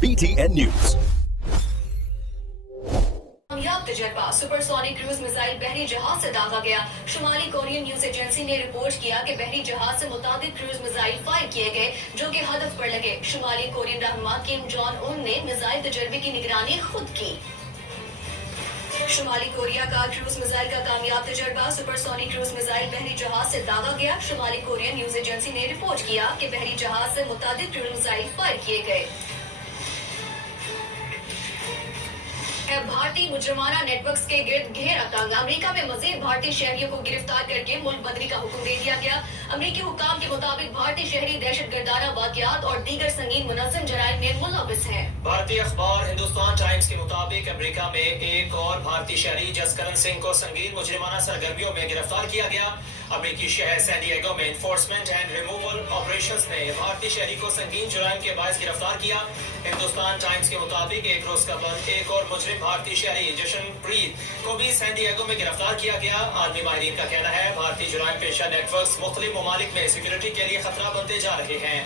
BTN News. कामयाब तजर्बा supersonic cruise missile बहरी जहाज से दागा गया। शुमाली कोरियन न्यूज एजेंसी ने रिपोर्ट किया कि बहरी जहाज से मुताबिक क्रूज मिसाइल फायर किए गए जो कि हदफ पर लगे। शुमाली कोरियन रहनुमा किम जोंग उन ने मिसाइल तजर्बे की निगरानी खुद की। शुमाली कोरिया का क्रूज मिसाइल का कामयाब तजर्बा सुपरसोनिक क्रूज मिसाइल बहरी जहाज से दागा गया। शुमाली कोरियन न्यूज एजेंसी ने रिपोर्ट किया कि बहरी जहाज से मुताबिक क्रूज मिसाइल फायर किए गए। भारतीय मुजरमाना नेटवर्क्स के गिर्द घेरा तंग। अमेरिका में मजीद भारतीय शहरियों को गिरफ्तार करके मुल्क बदली का हुक्म दे दिया गया। अमेरिकी हुकाम के मुताबिक भारतीय शहरी दहशतगर्दाना वाकयात और दीगर संगीन मुनज़्ज़म जराइम में मुलविस हैं। भारतीय अखबार हिंदुस्तान टाइम्स के मुताबिक अमेरिका में एक और भारतीय शहरी जसकरण सिंह को संगीन मुजरिमाना सरगर्मियों में गिरफ्तार किया गया। अमेरिकी शहर सैन डिएगो में इन्फोर्समेंट एंड रिमूवल ऑपरेशंस ने भारतीय शहरी को संगीन जुराइम के बायस गिरफ्तार किया। हिंदुस्तान टाइम्स के मुताबिक एक रोज कबल एक और मुजरिम भारतीय शहरी जशनप्रीत को भी सैन डिएगो में गिरफ्तार किया गया। आर्मी माहिरीन का कहना है भारतीय जुराइम पेशा नेटवर्क्स मुख्तलिफ ममालिक में सिक्योरिटी के लिए खतरा बनते जा रहे हैं।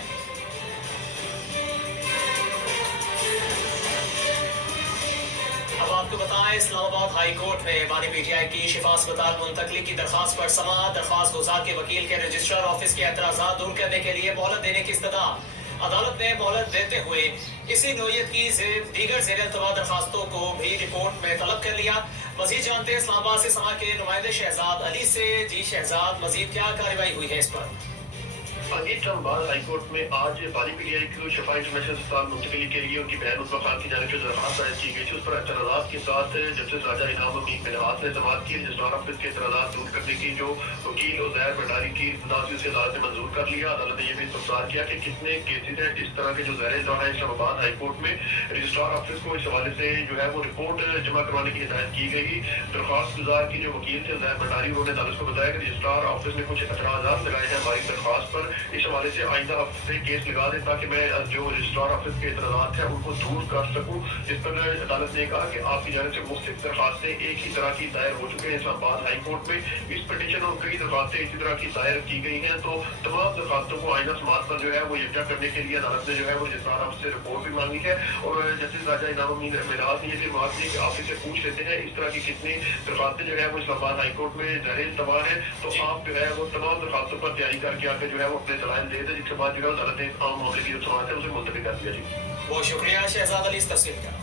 अब आपको बताएं, इस्लामाबाद हाई कोर्ट में बानी पीटीआई की शिफा अस्पताल मुंतकली की दरखास्त पर समाअत। दरखास्त गुजार के वकील के रजिस्ट्रार ऑफिस के एतराज़ात दूर करने के लिए मोहलत देने की इस्तदा। अदालत ने मोहलत देते हुए इसी नोयत की दीगर ज़ेर इल्तवा दरखास्तों को भी रिपोर्ट में तलब कर लिया। मजीद जानते हैं इस्लामाबाद से समा के नुमाइंदे शहजाद अली से। जी शहजाद, मजीद क्या कार्रवाई हुई है इस पर? इस्लामाबाद हाईकोर्ट में आज बानी पीटीआई को शफा इंटरनेशनल अस्पताल मुंतकली के लिए उनकी बहन उस्मा खान की जानिब से दरखास्त दायर की गई थी। उस पर एतराज़ात के साथ जस्टिस राजा इनाम अमीन मिनहास ने समाअत की। रजिस्ट्रार ऑफिस के एतराज़ात दूर करने की जो वकील उज़ैर भंडारी की इस्तदाद उसे अदालत ने मंजूर कर लिया। अदालत ने यह भी इस्तफसार किया कि कितने केसेज हैं इस तरह के जो ज़ैर इल्ज़ाम है इस्लामाबाद हाईकोर्ट में। रजिस्ट्रार ऑफिस को इस हवाले से जो है वो रिपोर्ट जमा करवाने की हिदायत की गई। दरखास्त गुजार की जो वकील थे उज़ैर भंडारी, उन्होंने अदालत को बताया कि रजिस्ट्रार ऑफिस ने कुछ एतराज़ात लगाए हैं हमारी दरखास्त पर। इस हवाले से आइंदा हफ्ते केस लगा दें ताकि मैं जो रजिस्ट्रार ऑफिस के एतराज़ात हैं उनको दूर कर सकूं। जिस पर अदालत ने कहा कि आपकी जानिब से मुख्तलिफ दरखास्तें एक ही तरह की दायर हो चुके हैं इस्लामाबाद हाई कोर्ट में। इस पिटीशन और कई दरखास्तें इसी तरह की दायर की गई हैं, तो तमाम दरखास्तों को आइंदा समाअत पर जो है वो यकजा करने के लिए अदालत ने जो है वो रजिस्ट्रार ऑफिस से रिपोर्ट भी मांगी है। और जस्टिस राजा इनाम अमीन मिनहास ने ये भी बात की कि आप इसे पूछ लेते हैं इस तरह की कितनी दरखास्तें जो है वो इस्लामाबाद हाई कोर्ट में ज़ैर इल्तवा है, तो आप जो है वो तमाम दरखास्तों पर तैयारी करके आकर जो है वो अपने दलाइल दे दें, जिसके बाद जो है अदालत ने आम मामले की जो समाअत है उसे मुलतवी कर दिया। जी बहुत शुक्रिया शहजाद अली इस तफसील का।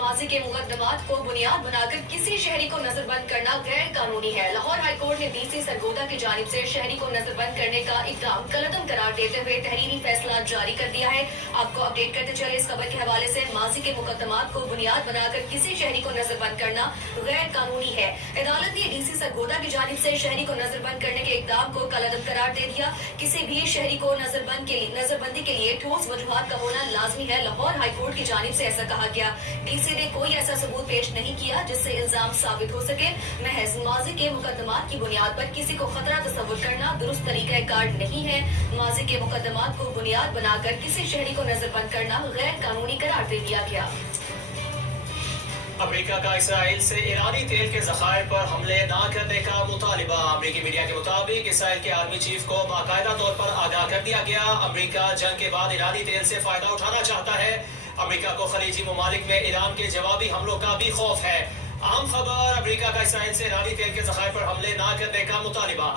माजी के मुकदमात को बुनियाद बनाकर किसी शहरी को नजरबंद करना गैर कानूनी है। लाहौर हाईकोर्ट ने डीसी सरगोदा की जानिब से शहरी को नजरबंद करने का इक़दाम कलअदम करार देते हुए तहरीरी फैसला जारी कर दिया है। आपको अपडेट करते चले इस खबर के हवाले से। माजी के मुकदमात को बुनियाद बनाकर किसी शहरी को नजरबंद करना गैर कानूनी है। अदालत ने डीसी सरगोदा की जानिब से शहरी को नजरबंद करने के इक़दाम को कलअदम करार दे दिया। किसी भी शहरी को नजरबंदी के लिए ठोस वजूहात का होना लाजमी है। लाहौर हाईकोर्ट की जानिब से ऐसा कहा गया। डीसी ने कोई ऐसा सबूत पेश नहीं किया जिससे इल्जाम साबित हो सके। महज माजी के मुकदमात की बुनियाद पर किसी को खतरा तस्वुर करना दुरुस्त तरीका कार नहीं है। माजी के मुकदमात को बुनियाद बनाकर किसी शहरी को नजरबंद करना गैर कानूनी करार दे दिया गया। अमेरिका का इसराइल से ईरानी तेल के जखायर पर हमले न करने का मुतालिबा। अमेरिकी मीडिया के मुताबिक इसराइल के आर्मी चीफ को बाकायदा तौर पर आगाह कर दिया गया। अमेरिका जंग के बाद ईरानी तेल से फायदा उठाना चाहता है। अमेरिका को खलीजी ममालिक में ईरान के जवाबी हमलों का भी खौफ है। अहम खबर, अमेरिका का इसराइल से ईरानी तेल के जखायर पर हमले न करने का मुतालिबा।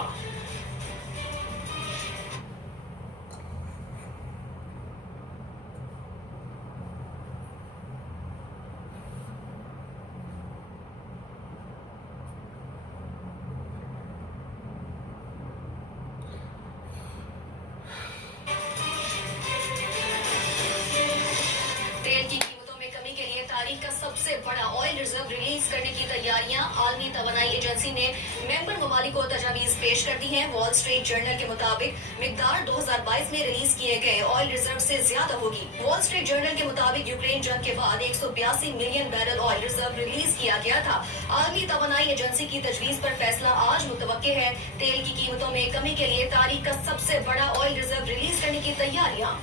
का सबसे बड़ा ऑयल रिजर्व रिलीज करने की तैयारियां। आलमी तवानाई एजेंसी ने मेंबर ममालिक को तजावीज पेश कर दी हैं। वॉल स्ट्रीट जर्नल के मुताबिक मिकदार 2022 में रिलीज किए गए ऑयल रिजर्व से ज्यादा होगी। वॉल स्ट्रीट जर्नल के मुताबिक यूक्रेन जंग के बाद 182 million barrel oil reserve release किया गया था। आलमी तवानाई एजेंसी की तजवीज पर फैसला आज मुतवक्के है। तेल की कीमतों में कमी के लिए तारीख का सबसे बड़ा ऑयल रिजर्व रिलीज करने की तैयारियां।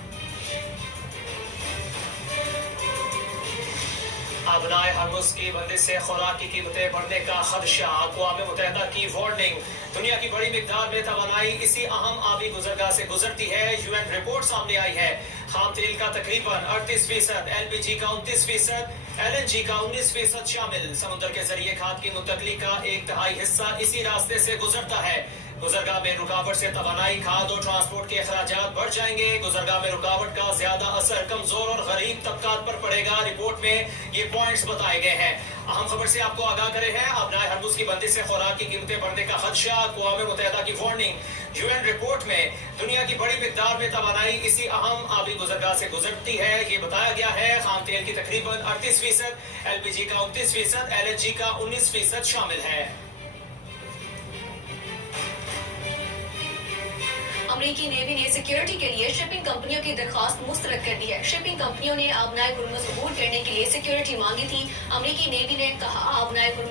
आबनाए हर्मुज की बंदिश से खुराक की कीमतें बढ़ने का खदशा, अक़वाम मुत्तहिदा की वार्निंग। दुनिया की बड़ी मिकदार में तवानाई इसी अहम आबी गुजरगाह से गुजरती है। यूएन रिपोर्ट सामने आई है। खाम तेल का तकरीबन 38%, एलपीजी का 29%, एलएनजी का 19% शामिल। समुद्र के जरिए खाद की मुंतकली का 1/3 हिस्सा इसी रास्ते से गुजरता है। गुजरगाह में रुकावट से तवानाई, खाद और ट्रांसपोर्ट के अखराजात बढ़ जाएंगे। गुजरगाह में रुकावट का ज्यादा असर कमजोर और गरीब तबकात पर पड़ेगा। रिपोर्ट में ये पॉइंट्स बताए गए हैं। अहम खबर से आपको आगाह करे हैं। आबनाए हर्मुज की बंदिश से खुराक की कीमतें बढ़ने का खदशा, अक़वाम मुत्तहिदा की वार्निंग। यूएन रिपोर्ट में दुनिया की बड़ी मिकदार में तवानाई इसी अहम आबी गुजरगाह से गुजरती है। ये बताया गया है। खाम तेल की तकरीबन 38%, एलपीजी का 29%, एलएनजी का 19% शामिल है। अमेरिकी नेवी ने सिक्योरिटी के लिए शिपिंग कंपनियों की दरखास्त मुस्तरद कर दी है। शिपिंग कंपनियों ने आबनाए हुर्मुज़ अबूर करने के लिए सिक्योरिटी मांगी थी। अमेरिकी नेवी ने कहा आबनाए हुर्मुज़